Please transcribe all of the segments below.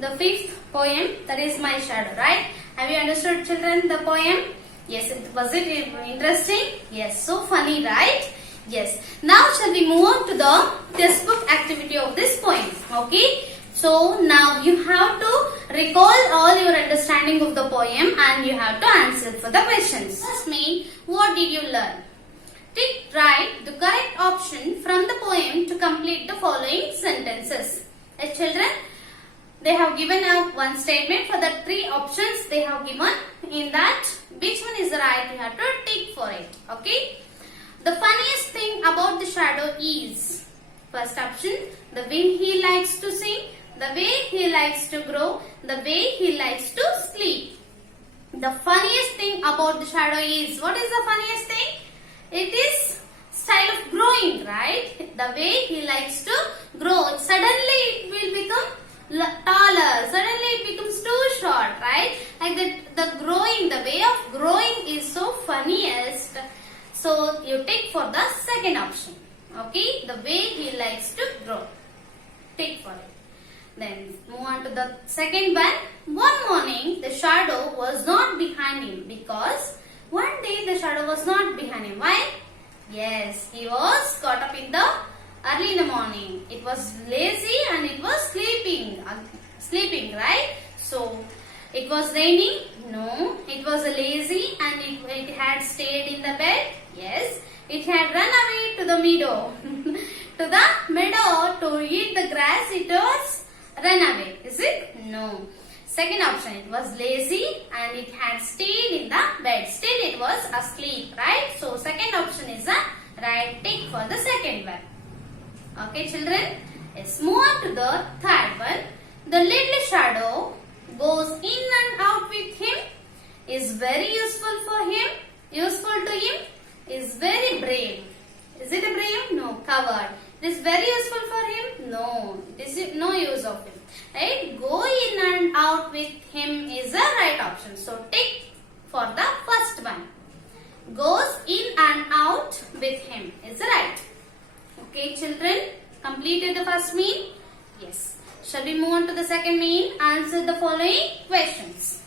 the fifth poem, that is My Shadow, right? Have you understood, children, the poem? Yes, was it interesting? Yes, so funny, right? Yes. Now shall we move on to the textbook activity of this poem, okay? So now you have to recall all your understanding of the poem and you have to answer for the questions. First me, what did you learn? Write the correct option from the poem to complete the following sentences. As children, they have given out one statement. For the three options they have given, in that which one is right, you have to tick for it. Okay. The funniest thing about the shadow is, first option, the way he likes to sing, the way he likes to grow, the way he likes to sleep. The funniest thing about the shadow is, what is the funniest thing? It is style of growing, right? The way he likes to grow. Suddenly it will become taller. Suddenly it becomes too short, right? Like the growing, the way of growing is so funniest. So you tick for the second option. Okay? The way he likes to grow. Tick for it. Then move on to the second one. One morning the shadow was not behind him because one day the shadow was not behind him. Why? Yes, he was caught up in the early in the morning. It was lazy and it was sleeping, right? So it was raining? No. It was lazy and it had stayed in the bed? Yes. It had run away to the meadow. To the meadow to eat the grass, it was run away. Is it? No. Second option, it was lazy and it had stayed in the bed. Still it was asleep, right? So second option is the right tick for the second one. Okay, children? Let's move on to the third one. The little shadow goes in and out with him, is very useful to him, is very brave. Is it a brave? No, coward. It is very useful for him? No, it is no use of him. Right? Go in and out with him is the right option. So tick for the first one. Goes in and out with him is right. Okay, children, completed the first mean? Yes. Shall we move on to the second mean? Answer the following questions.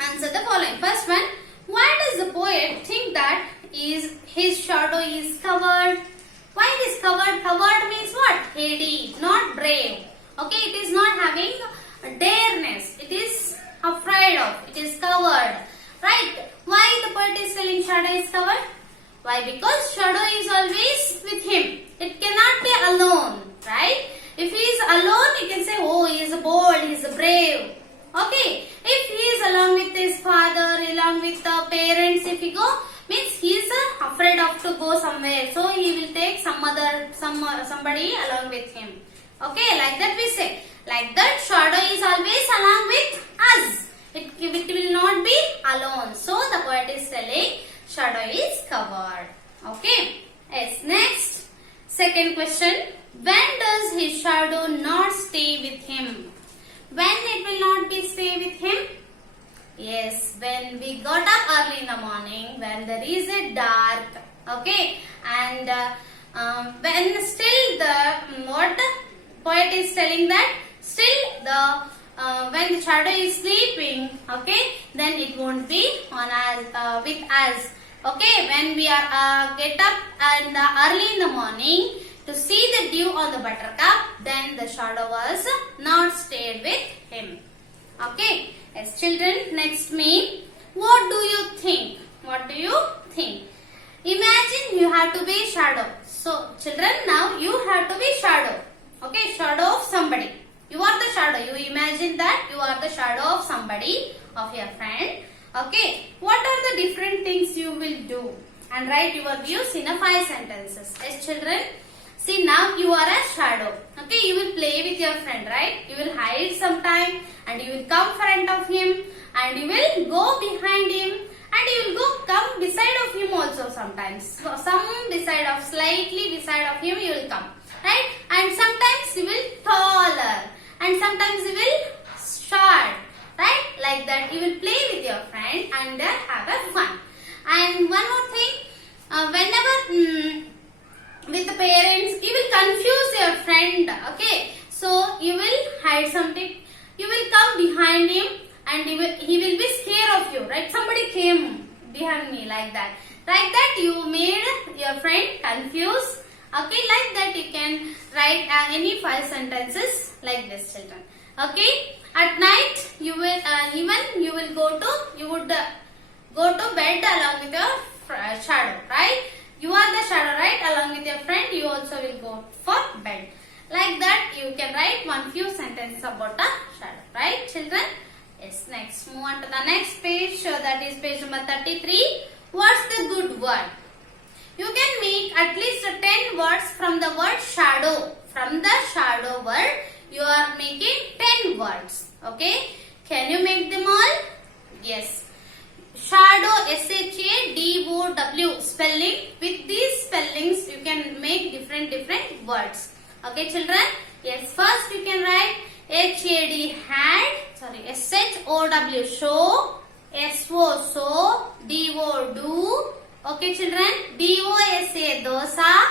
Answer the following. First one, why does the poet think that his shadow is covered? Why it is covered? Covered means what? Heady, not brave. Okay, it is not having dareness. It is afraid of. It is covered. Right? Why the poet is telling shadow is covered? Why? Because shadow is always with him. It cannot be alone. Right? If he is alone, you can say, oh, he is bold, he is brave. Okay. If he is along with his father, along with the parents, if he go, means he is afraid of to go somewhere. So he will take somebody along with him. Okay, like that we say. Like that, shadow is always along with us. It will not be alone. So the poet is telling shadow is covered. Okay. Yes. Next, second question. When does his shadow not stay with him? When it will not be stay with him? Yes, when we got up early in the morning, when there is a dark. Okay. And when still the what? Poet is telling that still when the shadow is sleeping, okay, then it won't be on us with us. Okay, when we are get up and early in the morning to see the dew on the buttercup, then the shadow was not stayed with him. Okay, yes, children. Next mean, what do you think? What do you think? Imagine you have to be shadow. So children, now you have to be shadow. Okay, shadow of somebody. You are the shadow. You imagine that you are the shadow of somebody, of your friend. Okay, what are the different things you will do? And write your views in 5 sentences. Yes, children. See, now you are a shadow. Okay, you will play with your friend, right? You will hide sometime and you will come front of him and you will go behind him and you will go come beside of him also sometimes. So, slightly beside of him you will come. Right? And sometimes you will taller and sometimes you will short. Right? Like that you will play with your friend and have a fun. And one more thing, whenever with the parents, you will confuse your friend. Okay, so you will hide something. you will come behind him and he will be scared of you, right? Somebody came behind me like that. Like that you made your friend confused. Okay, like that you can write any 5 sentences like this, children. Okay, at night you will you would go to bed along with your shadow, right? You are the shadow, right? Along with your friend, you also will go for bed. Like that you can write one few sentences about a shadow, right, children? Yes. Next, move on to the next page. So that is page number 33. What's the good word? You can make at least 10 words from the word shadow. From the shadow word, you are making 10 words. Okay? Can you make them all? Yes. Shadow, S-H-A-D-O-W spelling. With these spellings, you can make different words. Okay, children? Yes. First, you can write H-A-D had. Sorry, S-H-O-W show. S-O so. D-O do. Okay, children. D-O-S-A dosa.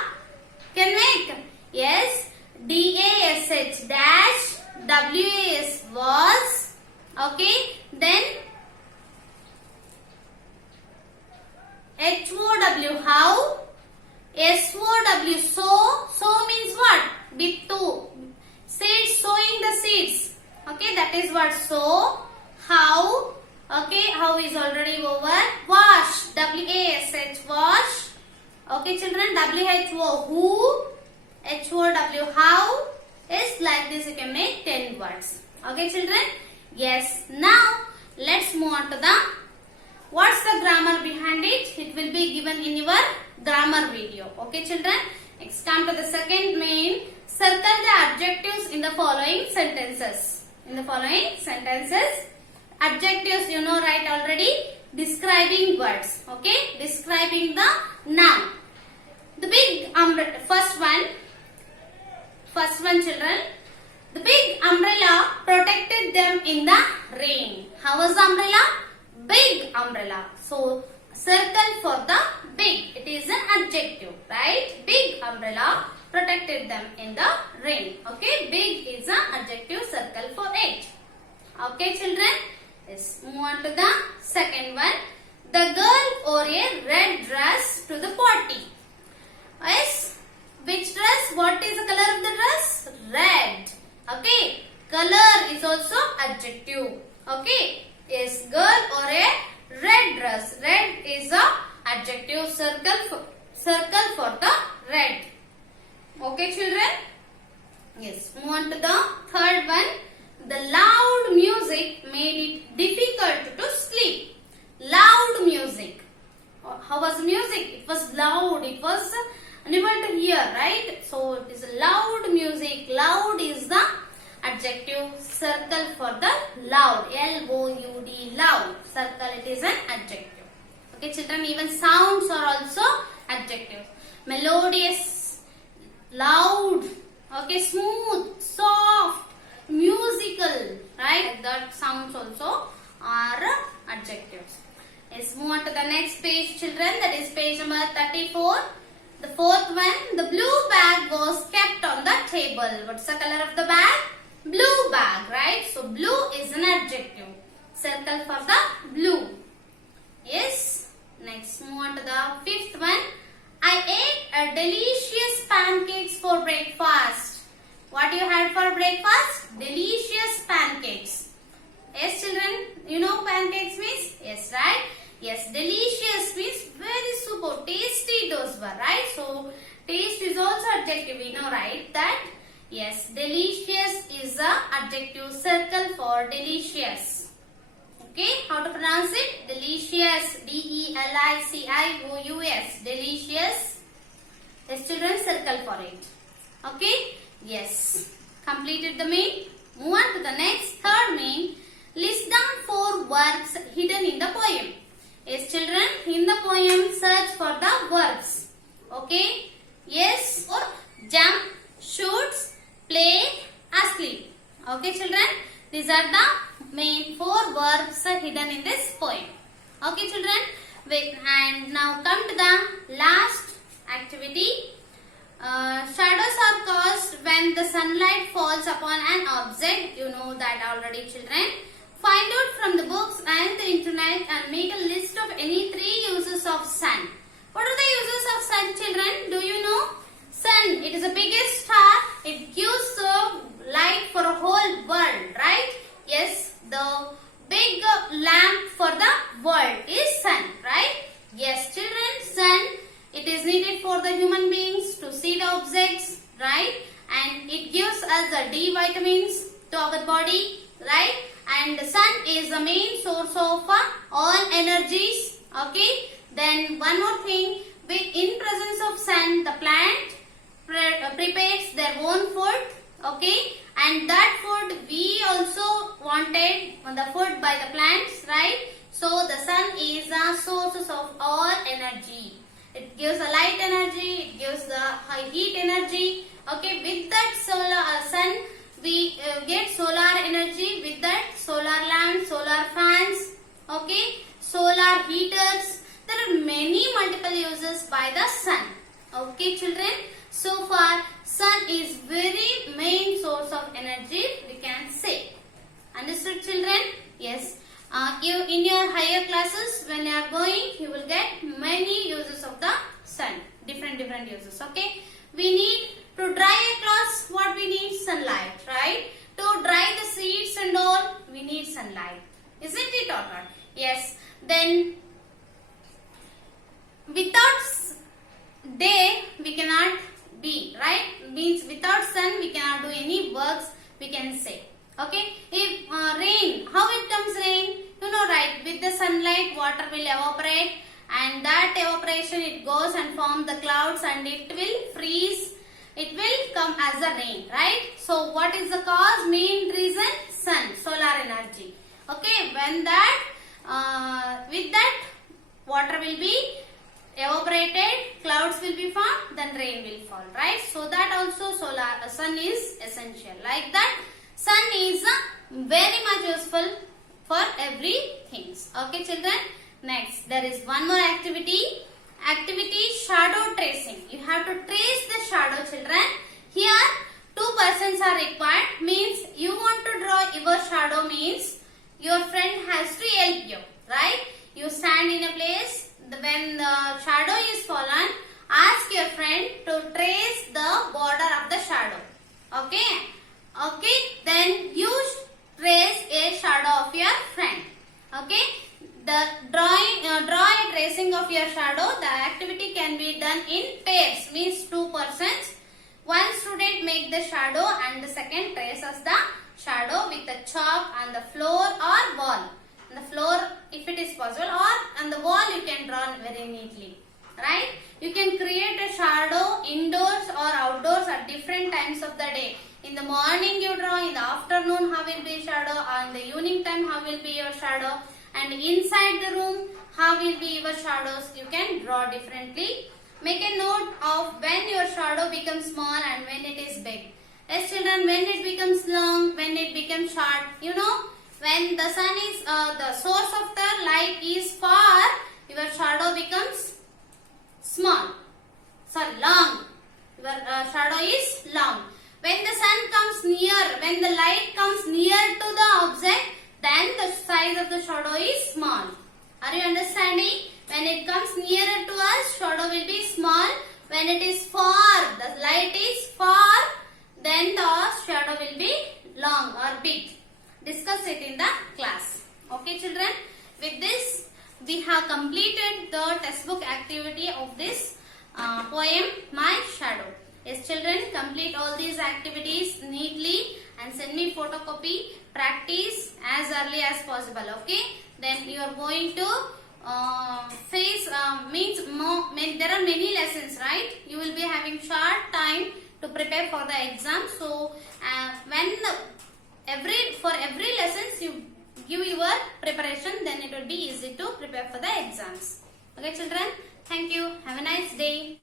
Can make? Yes. D-A-S-H dash. W-A-S was. Okay. Then H-O-W how. S-O-W so. So means what? With two. Seeds, sowing the seeds. Okay, that is what so. How. Okay, how is already over. Wash. W-A-S-H wash. Okay, children. W-H-O who. H-O-W how. Is like this you can make 10 words. Okay, children. Yes. Now, let's move on to the what's the grammar behind it. It will be given in your grammar video. Okay, children. Next, come to the second main. Circle the adjectives in the following sentences. In the following sentences, adjectives you know right already. Describing words. Okay, describing the noun. The big umbrella. First one, children. The big umbrella protected them in the rain. How was the umbrella? Big umbrella. So circle for the big. It is an adjective, right? Big umbrella protected them in the rain. Okay, big is an adjective. Circle for it. Okay, children. Let's move on to the second one. The girl wore a red dress to the party. Yes. Which dress? What is the color of the dress? Red. Okay. Color is also adjective. Okay. Yes. Girl wore a red dress. Red is a adjective. Circle for the red. Okay, children. Yes. Move on to the third one. The loud music made it difficult to sleep. Loud music. How was music? It was loud. It was unable to hear, right? So it is loud music. Loud is the adjective. Circle for the loud. L-O-U-D, loud. Circle, it is an adjective. Okay, children, even sounds are also adjectives. Melodious, loud, okay, smooth, soft, musical, right? That sounds also are adjectives. Let's move on to the next page, children. That is page number 34. The fourth one, the blue bag was kept on the table. What's the color of the bag? Blue bag, right? So blue is an adjective. Circle for the blue. Yes. Next, move on to the fifth one. I ate a delicious pancakes for breakfast. What you had for breakfast? Delicious pancakes. Yes, children. You know pancakes means? Yes, right? Yes, delicious means very super tasty those were, right? So, taste is also adjective, we know, right? That, yes, delicious is a adjective. Circle for delicious. Okay, how to pronounce it? Delicious, D-E-L-I-C-I-O-U-S, delicious. Yes, children, circle for it. Okay, yes, completed the main. Move on to the next, third main. List down 4 verbs hidden in the poem. Yes, children, in the poem, search for the verbs. Okay, yes, or jump, shoots, play, asleep. Okay, children, these are the main 4 verbs hidden in this poem. Okay, children, wait, and now come to the last activity. Shadows are caused when the sunlight falls upon an object. You know that already, children. Find out from the books and the internet and make a list of any 3 uses of sun. What are the uses of sun, children? Do you know? Sun, it is the biggest star. It gives light for a whole world, right? Yes, the big lamp for the world is sun, right? Yes, children, sun, it is needed for the human beings to see the objects, right? And it gives us the D vitamins to our body, right? And the sun is the main source of all energies, okay? Then one more thing, in presence of sun, the plant prepares their own food, okay? And that food, we also wanted the food by the plants, right? So the sun is the source of all energy. It gives the light energy, it gives the high heat energy, okay? With that sun, we get solar energy. With that, solar lamps, solar fans, okay? Solar heaters. There are many multiple uses by the sun, okay, children? So far, sun is very main source of energy, we can say. Understood, children? Yes. You in your higher classes, when you are going, you will get many uses of the sun. Different uses, okay? We need to dry a cloth, what we need? Sunlight, right? To dry the seeds and all, we need sunlight. Isn't it or not? Yes. Then, without day, we cannot be, right? Means without sun, we cannot do any works, we can say. Okay? If rain, how it comes rain? You know, right? With the sunlight, water will evaporate, and that evaporation, it goes and form the clouds and it will freeze. It will come as a rain, right? So, what is the cause? Main reason? Sun, solar energy. Okay? When that, with that, water will be evaporated, clouds will be formed, then rain will fall, right? So that also sun is essential. Like that, sun is very much useful for everything. Okay, children? Next, there is one more activity. Activity shadow tracing. You have to trace the shadow, children. Here, 2 persons are required. Means you want to draw your shadow, means your friend has to help you, right? You stand in a place. When the shadow is fallen, ask your friend to trace the border of the shadow. Okay? Okay? Then you trace a shadow of your friend. Okay? The draw a tracing of your shadow. The activity can be done in pairs. Means 2 persons. One student make the shadow and the second traces the shadow with the chalk on the floor or wall. On the floor, if it is possible, or on the wall you can draw very neatly, right? You can create a shadow indoors or outdoors at different times of the day. In the morning you draw, in the afternoon how will be shadow, or in the evening time how will be your shadow, and inside the room how will be your shadows. You can draw differently. Make a note of when your shadow becomes small and when it is big. Yes, children, when it becomes long, when it becomes short, you know. When the sun is, the source of the light is far, your shadow becomes small. Sorry, long. Your shadow is long. When the sun comes near, when the light comes near to the object, then the size of the shadow is small. Are you understanding? When it comes nearer to us, shadow will be small. When it is far, the light is far, then the shadow will be long or big. Discuss it in the class. Okay, children? With this, we have completed the textbook activity of this poem, My Shadow. Yes, children, complete all these activities neatly and send me photocopy. Practice as early as possible. Okay? Then you are going to face, there are many lessons, right? You will be having short time to prepare for the exam. So, for every lessons you give your preparation, then it will be easy to prepare for the exams. Okay, children? Thank you. Have a nice day.